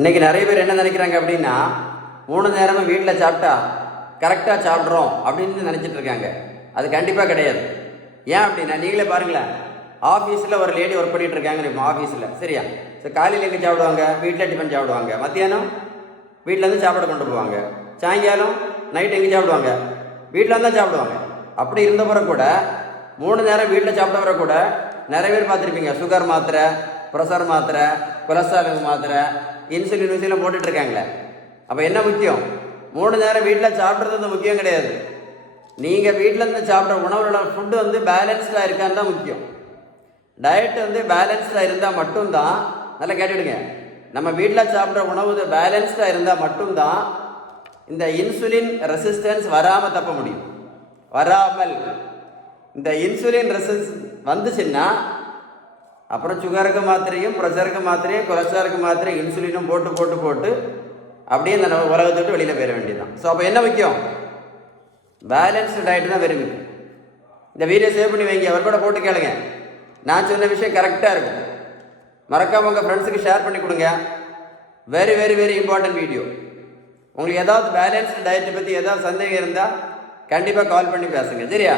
இன்றைக்கி நிறைய பேர் என்ன நினைக்கிறாங்க அப்படின்னா 3 நேரமும் வீட்டில் சாப்பிட்டா கரெக்டாக சாப்பிட்றோம் அப்படின்னு நினச்சிட்டு இருக்காங்க. அது கண்டிப்பாக கிடையாது. ஏன் அப்படின்னா நீங்களே பாருங்களேன், ஆஃபீஸில் ஒரு லேடி ஒர்க் பண்ணிகிட்டு இருக்காங்க இப்போ ஆஃபீஸில், சரியா? ஸோ காலையில் எங்கே சாப்பிடுவாங்க? வீட்டில் டிஃபன் சாப்பிடுவாங்க. மத்தியானம் வீட்டிலேருந்து சாப்பாடு கொண்டு போவாங்க. சாயங்காலம் நைட் எங்கே சாப்பிடுவாங்க? வீட்டில் தான் சாப்பிடுவாங்க. அப்படி இருந்த பிறகு கூட 3 நேரம் வீட்டில் சாப்பிட்ட பிறகு கூட நிறைய பேர் பார்த்துருப்பீங்க, சுகர் மாத்திரை, ப்ரெஷர் மாத்திரை, கொலஸ்ட்ரால் மாத்திரை, இன்சுலின் போட்டுட்ருக்காங்களே. அப்போ என்ன முக்கியம்? 3 நேரம் வீட்டில் சாப்பிட்றது வந்து முக்கியம் கிடையாது. நீங்கள் வீட்டிலேருந்து சாப்பிட்ற உணவோட ஃபுட்டு வந்து பேலன்ஸ்டாக இருக்கான்னு தான் முக்கியம். டயட் வந்து பேலன்ஸ்டாக இருந்தால் மட்டும்தான், நல்லா கேட்டுவிடுங்க, நம்ம வீட்டில் சாப்பிட்ற உணவு பேலன்ஸ்டாக இருந்தால் மட்டும்தான் இந்த இன்சுலின் ரெசிஸ்டன்ஸ் வராமல் தப்ப முடியும். வராமல் இந்த இன்சுலின் ரெசிஸ்டன்ஸ் வந்துச்சுன்னா அப்புறம் சுகருக்கு மாத்திரையும், ப்ரெஷருக்கு மாத்திரையும், கொலஸ்ட்ராலுக்கு மாத்திரையும், இன்சுலினும் போட்டு போட்டு போட்டு அப்படியே இந்த நம்ம உலகத்தை விட்டு வெளியில் போயிட வேண்டியதுதான். ஸோ அப்போ என்ன முக்கியம்? பேலன்ஸ்டு டயட் தான் வெரி முக்கியம். இந்த வீடியோ சேவ் பண்ணி வைங்க, அவர் கூட போட்டு கேளுங்க. நான் சொன்ன விஷயம் கரெக்டாக இருக்கும். மறக்காம உங்கள் ஃப்ரெண்ட்ஸுக்கு ஷேர் பண்ணி கொடுங்க. Very very very important video. உங்களுக்கு ஏதாவது பேலன்ஸ்டு டயட்டை பற்றி ஏதாவது சந்தேகம் இருந்தால் கண்டிப்பாக கால் பண்ணி பேசுங்க, சரியா?